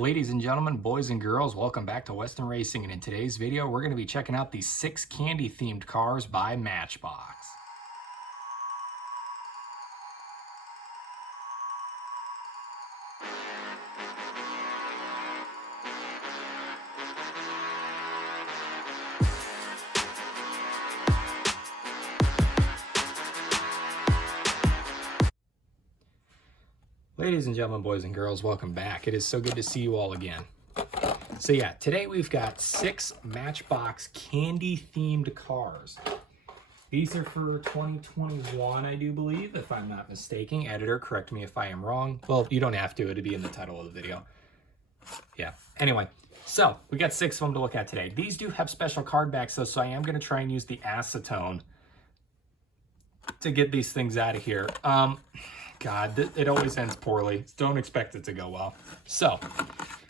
Ladies and gentlemen, boys and girls, welcome back to Western Racing, and in today's video we're going to be checking out these 6 candy themed cars by Matchbox. Ladies and gentlemen, boys and girls, welcome back. It is so good to see you all again. So yeah, today we've got 6 Matchbox candy themed cars. These are for 2021, I do believe, if I'm not mistaken. Editor, correct me if I am wrong. Well, you don't have to, it'll be in the title of the video. Yeah, anyway, so we got 6 of them to look at today. These do have special card backs though, so I am gonna try and use the acetone to get these things out of here. God, it always ends poorly. Don't expect it to go well. So,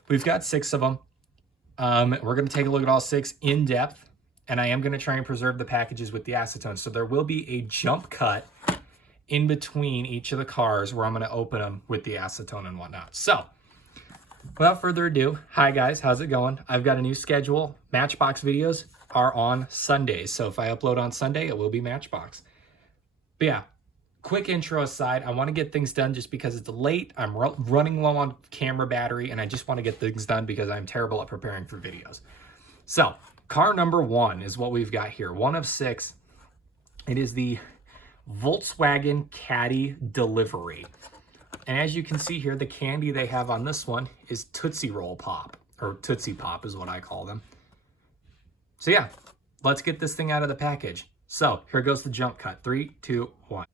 we've got 6 of them. We're going to take a look at all 6 in depth, and I am going to try and preserve the packages with the acetone. So there will be a jump cut in between each of the cars where I'm going to open them with the acetone and whatnot. So, without further ado, hi guys, how's it going? I've got a new schedule. Matchbox videos are on Sundays. So if I upload on Sunday, it will be Matchbox. But yeah. Quick intro aside, I want to get things done just because it's late. I'm running low on camera battery, and I just want to get things done because I'm terrible at preparing for videos. So, car number 1 is what we've got here. 1 of 6. It is the Volkswagen Caddy Delivery. And as you can see here, the candy they have on this one is Tootsie Roll Pop, or Tootsie Pop is what I call them. So yeah, let's get this thing out of the package. So, here goes the jump cut. 3, 2, 1.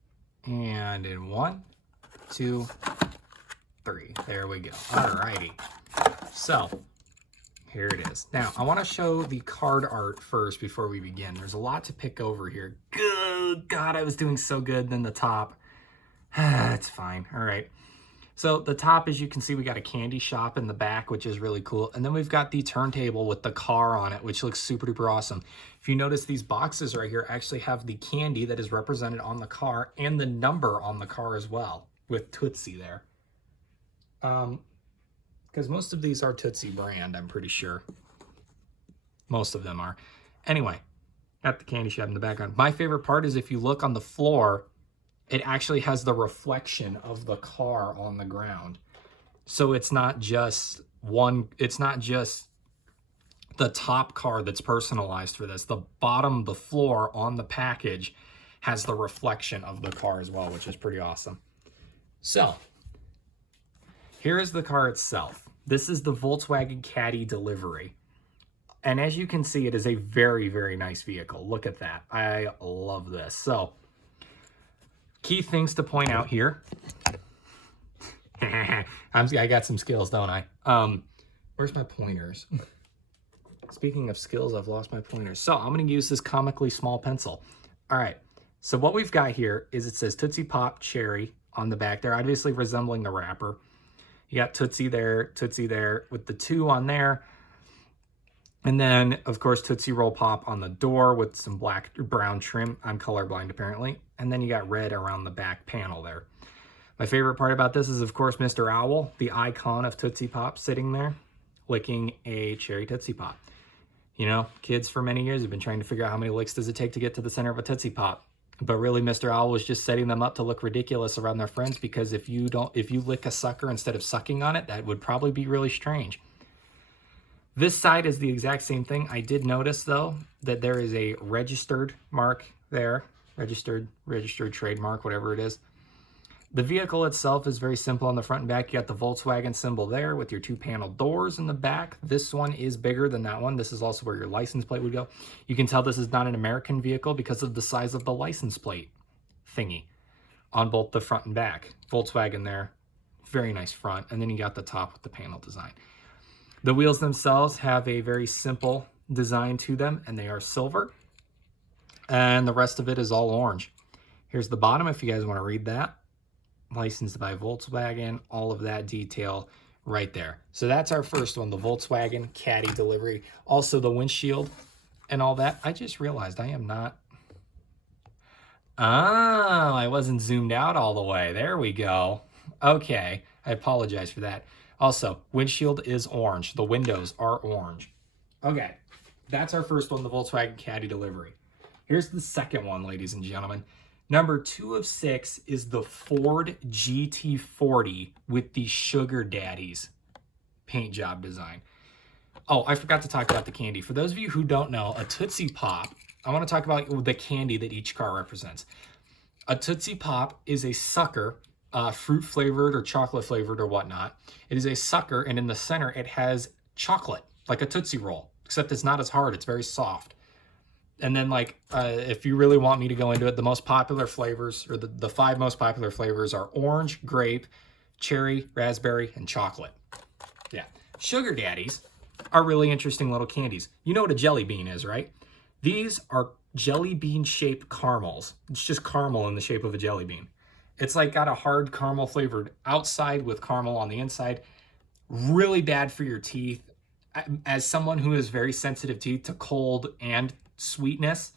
And in 1, 2, 3. There we go. Alrighty. So, here it is. Now, I want to show the card art first before we begin. There's a lot to pick over here. Good God, I was doing so good. Then the top. It's fine. Alright. So, the top, as you can see, we got a candy shop in the back, which is really cool. And then we've got the turntable with the car on it, which looks super duper awesome. If you notice, these boxes right here actually have the candy that is represented on the car and the number on the car as well, with Tootsie there. Because most of these are Tootsie brand, I'm pretty sure. Most of them are. Anyway, got the candy shop in the background. My favorite part is if you look on the floor, it actually has the reflection of the car on the ground. So it's not just the top car that's personalized for this. The bottom, the floor on the package has the reflection of the car as well, which is pretty awesome. So, here is the car itself. This is the Volkswagen Caddy Delivery. And as you can see, it is a very, very nice vehicle. Look at that. I love this. So, key things to point out here. I got some skills, don't I? Where's my pointers? Speaking of skills, I've lost my pointers. So I'm going to use this comically small pencil. All right. So what we've got here is it says Tootsie Pop Cherry on the back there, obviously resembling the wrapper. You got Tootsie there with the 2 on there. And then, of course, Tootsie Roll Pop on the door with some brown trim. I'm colorblind, apparently. And then you got red around the back panel there. My favorite part about this is, of course, Mr. Owl, the icon of Tootsie Pop, sitting there, licking a cherry Tootsie Pop. You know, kids for many years have been trying to figure out how many licks does it take to get to the center of a Tootsie Pop. But really, Mr. Owl was just setting them up to look ridiculous around their friends, because if you lick a sucker instead of sucking on it, that would probably be really strange. This side is the exact same thing. I did notice, though, that there is a registered mark there. Registered trademark, whatever it is. The vehicle itself is very simple on the front and back. You got the Volkswagen symbol there with your 2 panel doors in the back. This one is bigger than that one. This is also where your license plate would go. You can tell this is not an American vehicle because of the size of the license plate thingy on both the front and back. Volkswagen there, very nice front. And then you got the top with the panel design. The wheels themselves have a very simple design to them, and they are silver. And the rest of it is all orange. Here's the bottom if you guys want to read that. Licensed by Volkswagen, all of that detail right there. So that's our first one, the Volkswagen Caddy Delivery. Also the windshield and all that. I just realized I am not... I wasn't zoomed out all the way. There we go. Okay, I apologize for that. Also, windshield is orange. The windows are orange. Okay, that's our first one, the Volkswagen Caddy delivery. Here's the second one, ladies and gentlemen. Number 2 of 6 is the Ford GT40 with the Sugar Daddies paint job design. Oh, I forgot to talk about the candy. For those of you who don't know, a Tootsie Pop, I want to talk about the candy that each car represents. A Tootsie Pop is a sucker, fruit flavored or chocolate flavored or whatnot. It is a sucker, and in the center it has chocolate, like a Tootsie Roll, except it's not as hard, it's very soft. And then, like, if you really want me to go into it, the most popular flavors, or the 5 most popular flavors are orange, grape, cherry, raspberry, and chocolate. Yeah. Sugar Daddies are really interesting little candies. You know what a jelly bean is, right? These are jelly bean shaped caramels. It's just caramel in the shape of a jelly bean. It's like got a hard caramel flavored outside with caramel on the inside. Really bad for your teeth. As someone who has very sensitive teeth to cold and sweetness,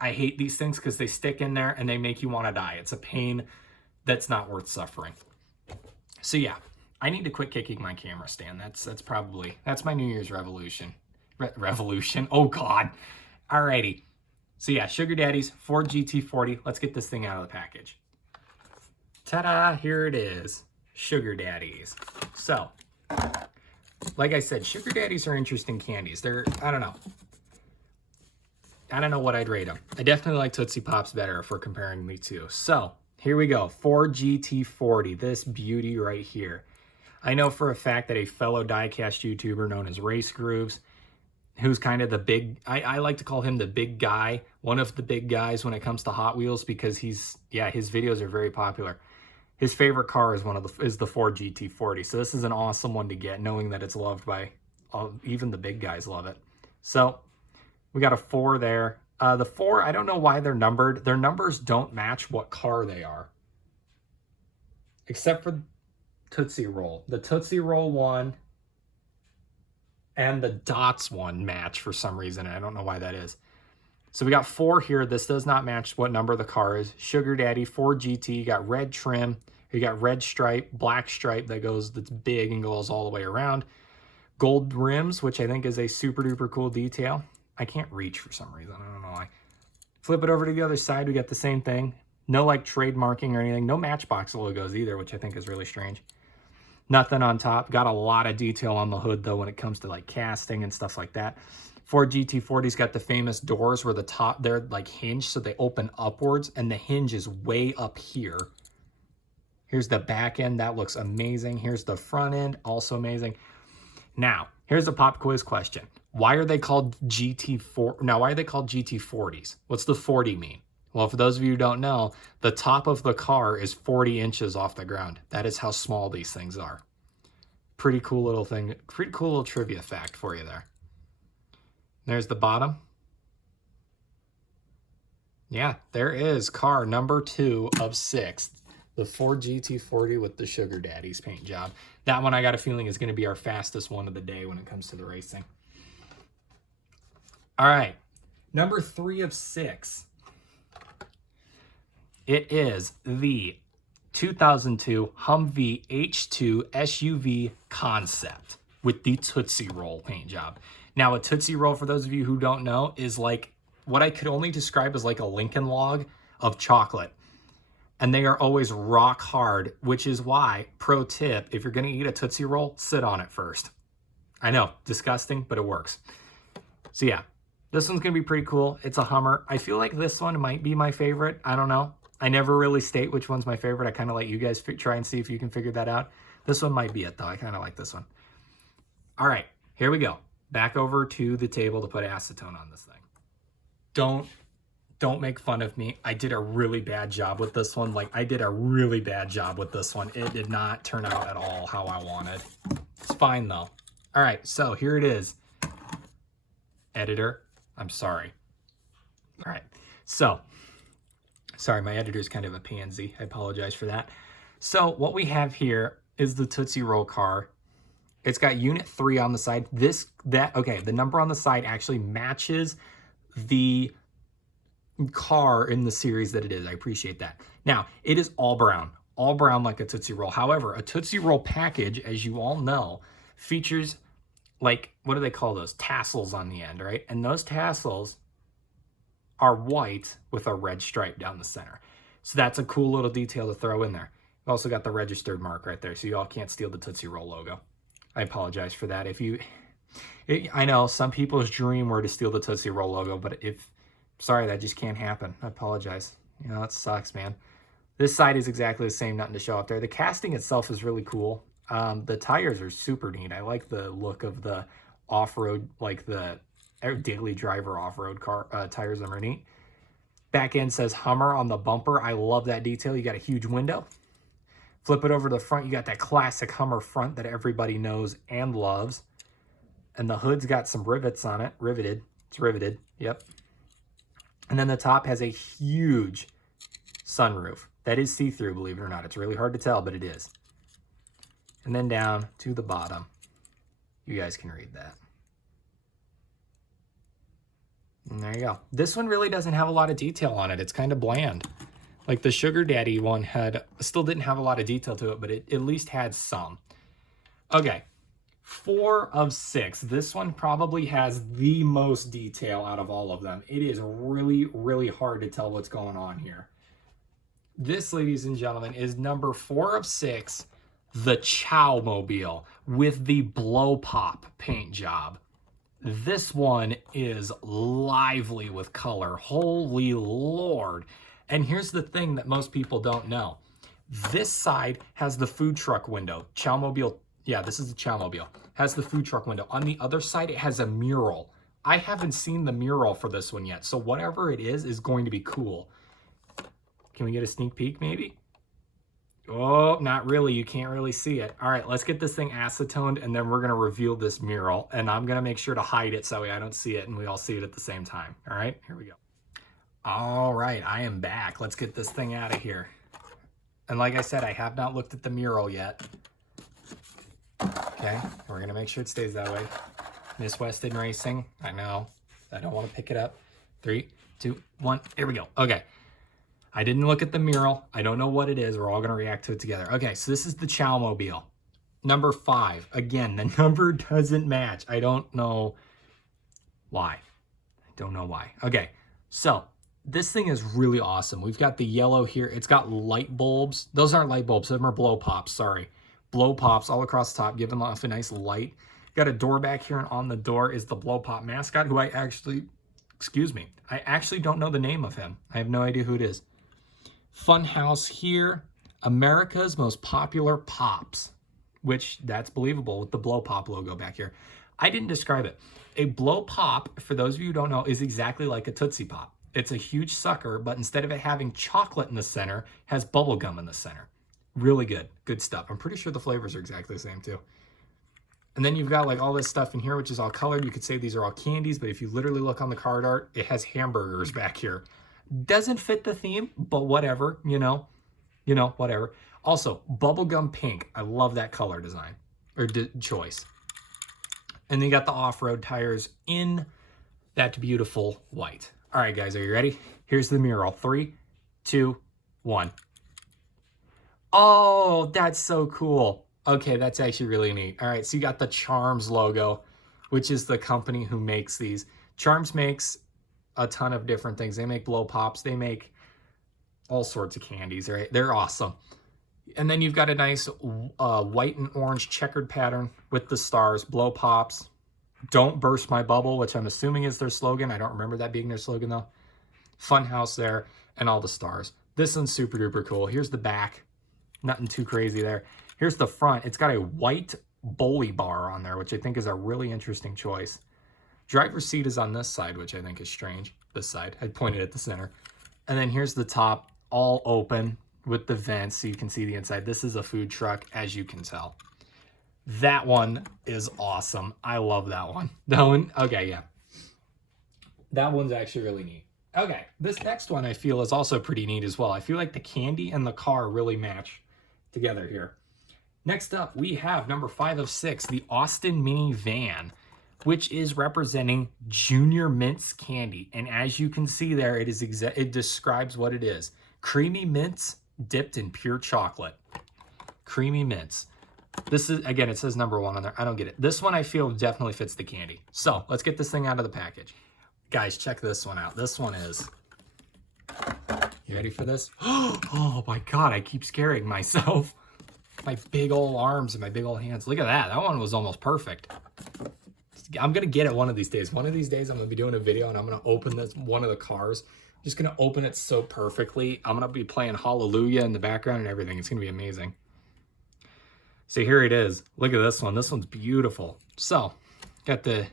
I hate these things because they stick in there and they make you want to die. It's a pain that's not worth suffering. So yeah, I need to quit kicking my camera stand. That's my New Year's revolution. Revolution. Oh God. Alrighty. So yeah, Sugar Daddies, Ford GT40. Let's get this thing out of the package. Ta-da! Here it is. Sugar Daddies. So, like I said, Sugar Daddies are interesting candies. I don't know what I'd rate them. I definitely like Tootsie Pops better if we're comparing the two. So, here we go. Ford GT40. This beauty right here. I know for a fact that a fellow diecast YouTuber known as Race Grooves, who's kind of the big, I like to call him the big guy, one of the big guys when it comes to Hot Wheels, because his videos are very popular. His favorite car is the Ford GT40. So this is an awesome one to get, knowing that it's loved by even the big guys love it. So we got a 4 there. The 4, I don't know why they're numbered. Their numbers don't match what car they are, except for Tootsie Roll. The Tootsie Roll one and the Dots one match for some reason. I don't know why that is. So we got 4 here. This does not match what number the car is. Sugar Daddy, Ford GT, you got red trim. You got red stripe, black stripe that's big and goes all the way around. Gold rims, which I think is a super duper cool detail. I can't reach for some reason. I don't know why. Flip it over to the other side. We got the same thing. No like trademarking or anything. No Matchbox logos either, which I think is really strange. Nothing on top. Got a lot of detail on the hood though when it comes to like casting and stuff like that. Ford GT40's got the famous doors where the top, they're like hinged so they open upwards and the hinge is way up here. Here's the back end. That looks amazing. Here's the front end. Also amazing. Now, here's a pop quiz question. Why are they called GT4? Now, why are they called GT40s? What's the 40 mean? Well, for those of you who don't know, the top of the car is 40 inches off the ground. That is how small these things are. Pretty cool little thing. Pretty cool little trivia fact for you there. There's the bottom. Yeah, there is car number 2 of 6. The Ford GT40 with the Sugar Daddies paint job. That one I got a feeling is going to be our fastest one of the day when it comes to the racing. All right, number 3 of 6. It is the 2002 Humvee H2 SUV concept with the Tootsie Roll paint job. Now, a Tootsie Roll, for those of you who don't know, is like what I could only describe as like a Lincoln log of chocolate. And they are always rock hard, which is why, pro tip, if you're going to eat a Tootsie Roll, sit on it first. I know, disgusting, but it works. So yeah, this one's going to be pretty cool. It's a Hummer. I feel like this one might be my favorite. I don't know. I never really state which one's my favorite. I kind of let you guys try and see if you can figure that out. This one might be it, though. I kind of like this one. All right, here we go. Back over to the table to put acetone on this thing. Don't make fun of me. I did a really bad job with this one. Like, I did a really bad job with this one. It did not turn out at all how I wanted. It's fine, though. All right, so here it is. Editor, I'm sorry. All right, so, sorry, my editor's kind of a pansy. I apologize for that. So, what we have here is the Tootsie Roll car. It's got unit 3 on the side. Okay, the number on the side actually matches the car in the series that it is. I appreciate that. Now, it is all brown. all brown like a Tootsie Roll. However, a Tootsie Roll package, as you all know, features like, what do they call those? Tassels on the end, right? And those tassels are white with a red stripe down the center. So that's a cool little detail to throw in there. You've also got the registered mark right there, so you all can't steal the Tootsie Roll logo. I apologize for that. I know some people's dream were to steal the Tootsie Roll logo, but sorry, that just can't happen. I apologize. You know, that sucks, man. This side is exactly the same, nothing to show up there. The casting itself is really cool. The tires are super neat. I like the look of the off-road, like the daily driver off-road car tires are neat. Back end says Hummer on the bumper. I love that detail. You got a huge window. Flip it over to the front. You got that classic Hummer front that everybody knows and loves. And the hood's got some rivets on it. Riveted. It's riveted. Yep. And then the top has a huge sunroof. That is see-through, believe it or not. It's really hard to tell, but it is. And then down to the bottom. You guys can read that. And there you go. This one really doesn't have a lot of detail on it. It's kind of bland. Like the Sugar Daddy one still didn't have a lot of detail to it, but it at least had some. Okay, 4 of 6. This one probably has the most detail out of all of them. It is really, really hard to tell what's going on here. This, ladies and gentlemen, is number 4 of 6, the Chow Mobile with the blow pop paint job. This one is lively with color. Holy Lord. And here's the thing that most people don't know. This side has the food truck window. Chow Mobile, yeah, this is the Chow Mobile. Has the food truck window. On the other side, it has a mural. I haven't seen the mural for this one yet, so whatever it is going to be cool. Can we get a sneak peek, maybe? Oh, not really. You can't really see it. All right, let's get this thing acetoned, and then we're going to reveal this mural, and I'm going to make sure to hide it so I don't see it, and we all see it at the same time. All right, here we go. All right, I am back. Let's get this thing out of here. And like I said, I have not looked at the mural yet. Okay, we're going to make sure it stays that way. Miss Weston Racing. I know. I don't want to pick it up. 3, 2, 1. Here we go. Okay. I didn't look at the mural. I don't know what it is. We're all going to react to it together. Okay, so this is the Chow Mobile. Number 5. Again, the number doesn't match. I don't know why. I don't know why. Okay, so this thing is really awesome. We've got the yellow here. It's got light bulbs. Those aren't light bulbs. Those are blow pops. Sorry. Blow pops all across the top, giving off a nice light. Got a door back here, and on the door is the blow pop mascot, who I actually don't know the name of him. I have no idea who it is. Fun house here. America's most popular pops, which that's believable with the blow pop logo back here. I didn't describe it. A blow pop, for those of you who don't know, is exactly like a Tootsie Pop. It's a huge sucker, but instead of it having chocolate in the center, has bubble gum in the center. Really good. Good stuff. I'm pretty sure the flavors are exactly the same too. And then you've got like all this stuff in here, which is all colored. You could say these are all candies, but if you literally look on the card art, it has hamburgers back here. Doesn't fit the theme, but whatever, you know, whatever. Also, bubblegum pink. I love that color design or choice. And then you got the off-road tires in that beautiful white. All right, guys, are you ready? Here's the mural. 3, 2, 1. Oh, that's so cool. Okay, that's actually really neat. All right, so you got the Charms logo, which is the company who makes these. Charms makes a ton of different things. They make blow pops. They make all sorts of candies, right? They're awesome. And then you've got a nice white and orange checkered pattern with the stars, blow pops. Don't burst my bubble, which I'm assuming is their slogan. I don't remember that being their slogan, though. Fun house there, and all the stars. This one's super duper cool. Here's the back. Nothing too crazy there. Here's the front. It's got a white bowlie bar on there, which I think is a really interesting choice. Driver's seat is on this side, which I think is strange. This side. I pointed at the center. And then here's the top, all open with the vents so you can see the inside. This is a food truck, as you can tell. That one is awesome. I love that one. That one, okay, yeah. That one's actually really neat. Okay, this next one I feel is also pretty neat as well. I feel like the candy and the car really match together here. Next up, we have number 5 of 6, the Austin Mini Van, which is representing Junior Mints candy. And as you can see there, it describes what it is. Creamy mints dipped in pure chocolate. Creamy mints. This is, again, it says number 1 on there. I don't get it. This one I feel definitely fits the candy. So let's get this thing out of the package. Guys, check this one out. This one is, you ready for this? Oh my God, I keep scaring myself. My big old arms and my big old hands. Look at that. That one was almost perfect. I'm going to get it one of these days. One of these days I'm going to be doing a video and I'm going to open this one of the cars. I'm just going to open it so perfectly. I'm going to be playing Hallelujah in the background and everything. It's going to be amazing. So here it is. Look at this one. This one's beautiful. So, got the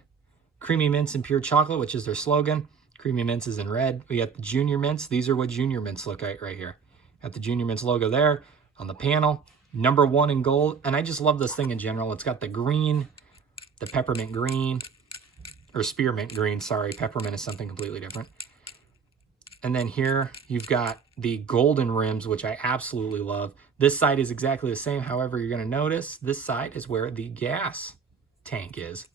Creamy Mints and Pure Chocolate, which is their slogan. Creamy Mints is in red. We got the Junior Mints. These are what Junior Mints look like right here. Got the Junior Mints logo there on the panel. Number 1 in gold. And I just love this thing in general. It's got the green, the peppermint green, or spearmint green. Sorry, peppermint is something completely different. And then here you've got the golden rims, which I absolutely love. This side is exactly the same. However, you're going to notice this side is where the gas tank is.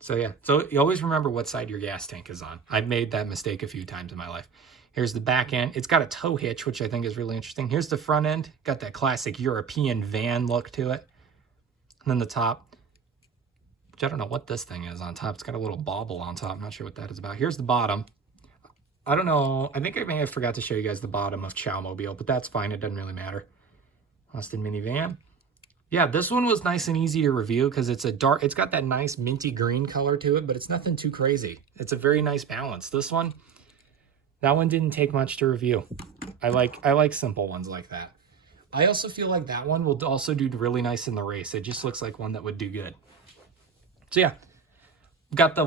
So yeah, so you always remember what side your gas tank is on. I've made that mistake a few times in my life. Here's the back end. It's got a tow hitch, which I think is really interesting. Here's the front end. Got that classic European van look to it. And then the top, which I don't know what this thing is on top. It's got a little bauble on top. I'm not sure what that is about. Here's the bottom. I don't know. I think I may have forgot to show you guys the bottom of Chowmobile, but that's fine. It doesn't really matter. Austin minivan. Yeah, this one was nice and easy to review because it's a dark, it's got that nice minty green color to it, but it's nothing too crazy. It's a very nice balance. This one, that one didn't take much to review. I like simple ones like that. I also feel like that one will also do really nice in the race. It just looks like one that would do good. So yeah. Got that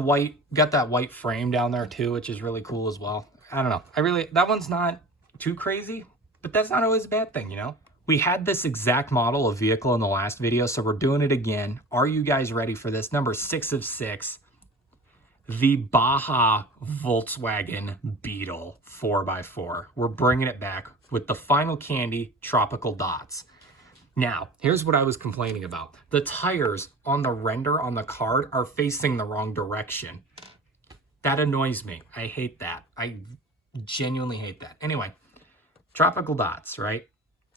white frame down there too, which is really cool as well. I don't know. That one's not too crazy, but that's not always a bad thing, you know? We had this exact model of vehicle in the last video, so we're doing it again. Are you guys ready for this? Number 6 of 6, the Baja Volkswagen Beetle 4x4. We're bringing it back with the final candy, Tropical Dots. Now, here's what I was complaining about. The tires on the render on the card are facing the wrong direction. That annoys me. I hate that. I genuinely hate that. Anyway, Tropical Dots, right?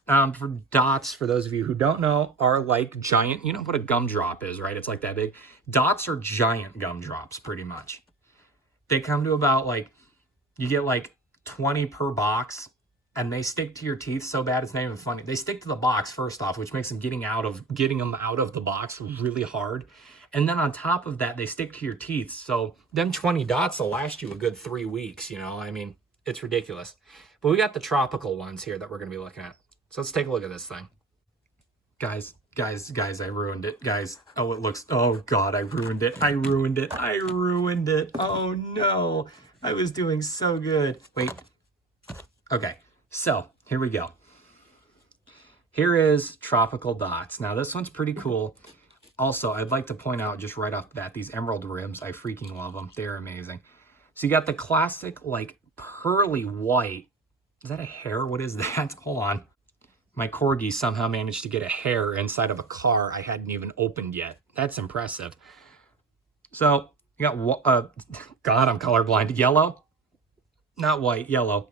For dots, for those of you who don't know, are like giant, you know what a gumdrop is, right? It's like that big. Dots are giant gumdrops, pretty much. They come to about like, you get like 20 per box. And they stick to your teeth so bad it's not even funny. They stick to the box first off, which makes them getting them out of the box really hard. And then on top of that, they stick to your teeth. So them 20 dots will last you a good 3 weeks, you know? I mean, it's ridiculous. But we got the tropical ones here that we're going to be looking at. So let's take a look at this thing. Guys, I ruined it. Guys, oh God, I ruined it. Oh no, I was doing so good. Wait, okay. So, here we go. Here is Tropical Dots. Now, this one's pretty cool. Also, I'd like to point out just right off the bat, these emerald rims, I freaking love them. They're amazing. So, you got the classic, like, pearly white. Is that a hair? What is that? Hold on. My Corgi somehow managed to get a hair inside of a car I hadn't even opened yet. That's impressive. So, you got, God, I'm colorblind. Yellow? Not white, yellow.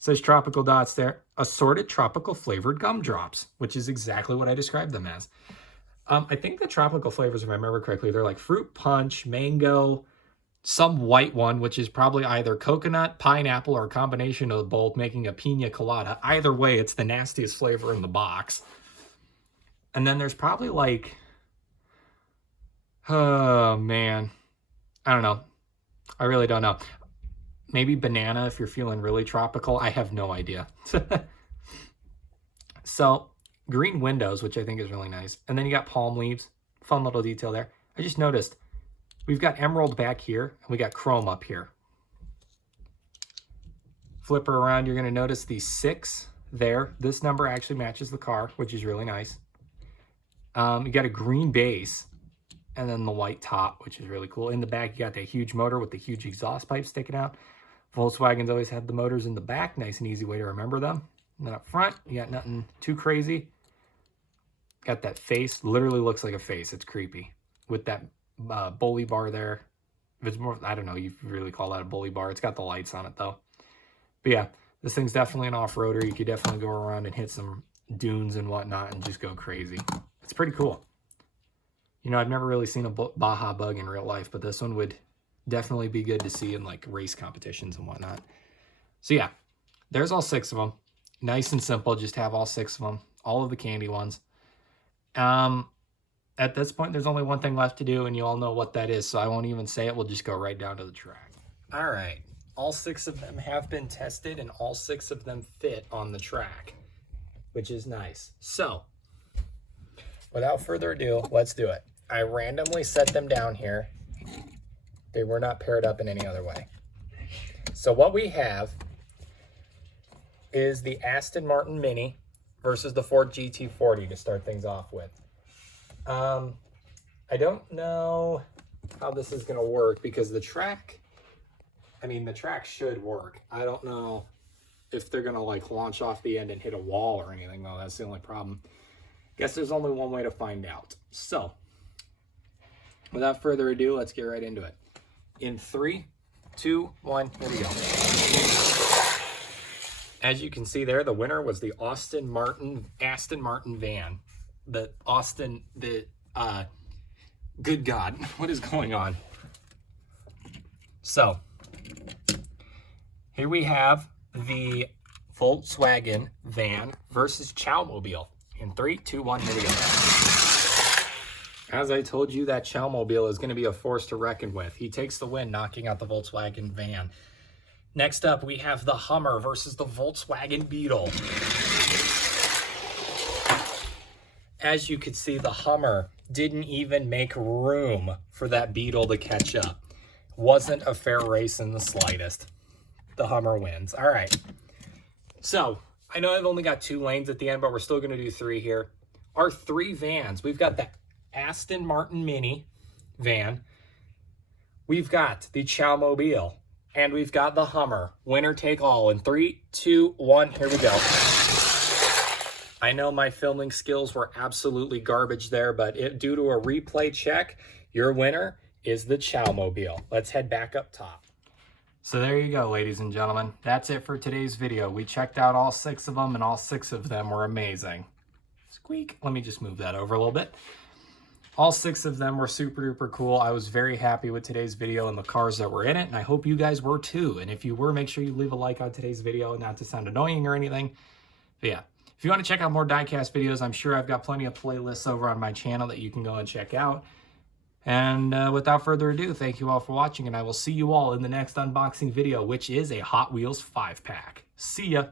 Says Tropical Dots there. Assorted tropical flavored gumdrops, which is exactly what I described them as. I think the tropical flavors, if I remember correctly, they're like fruit punch, mango, some white one, which is probably either coconut, pineapple, or a combination of both, making a pina colada. Either way, it's the nastiest flavor in the box. And then there's probably like, oh man, I don't know. I really don't know. Maybe banana if you're feeling really tropical. I have no idea. So, green windows, which I think is really nice. And then you got palm leaves. Fun little detail there. I just noticed we've got emerald back here, and we got chrome up here. Flip her around, you're going to notice the 6 there. This number actually matches the car, which is really nice. You got a green base, and then the white top, which is really cool. In the back, you got that huge motor with the huge exhaust pipe sticking out. Volkswagens always have the motors in the back. Nice and easy way to remember them. And then up front, you got nothing too crazy. Got that face. Literally looks like a face. It's creepy. With that bully bar there. If it's more, I don't know, you really call that a bully bar. It's got the lights on it, though. But yeah, This thing's definitely an off-roader. You could definitely go around and hit some dunes and whatnot and just go crazy. It's pretty cool. You know, I've never really seen a Baja Bug in real life, but this one would definitely be good to see in like race competitions and whatnot. So yeah, there's all 6 of them. Nice and simple. Just have all 6 of them. All of the candy ones. At this point, there's only one thing left to do, and you all know what that is, so I won't even say it. We'll just go right down to the track. All right. All 6 of them have been tested, and all 6 of them fit on the track, which is nice. So, without further ado, let's do it. I randomly set them down here. They were not paired up in any other way. So what we have is the Aston Martin Mini versus the Ford GT40 to start things off with. I don't know how this is going to work because the track, the track should work. I don't know if they're going to like launch off the end and hit a wall or anything though. That's the only problem. Guess there's only one way to find out. So, without further ado, let's get right into it. In 3, 2, 1, here we go. As you can see there, the winner was the Aston Martin van. Good God, what is going on? So, here we have the Volkswagen van versus Chowmobile. In 3, 2, 1, here we go. As I told you, that Chowmobile is going to be a force to reckon with. He takes the win, knocking out the Volkswagen van. Next up, we have the Hummer versus the Volkswagen Beetle. As you can see, the Hummer didn't even make room for that Beetle to catch up. Wasn't a fair race in the slightest. The Hummer wins. All right. So, I know I've only got 2 lanes at the end, but we're still going to do 3 here. Our 3 vans. We've got the Aston Martin Mini van. We've got the Chowmobile. And we've got the Hummer. Winner take all. In 3, 2, 1, here we go. I know my filming skills were absolutely garbage there, but due to a replay check, your winner is the Chowmobile. Let's head back up top. So there you go, ladies and gentlemen. That's it for today's video. We checked out all 6 of them, and all 6 of them were amazing. Squeak. Let me just move that over a little bit. All 6 of them were super duper cool. I was very happy with today's video and the cars that were in it, and I hope you guys were too. And if you were, make sure you leave a like on today's video, not to sound annoying or anything. But yeah, if you want to check out more diecast videos, I'm sure I've got plenty of playlists over on my channel that you can go and check out. And without further ado, thank you all for watching, and I will see you all in the next unboxing video, which is a Hot Wheels 5-pack. See ya!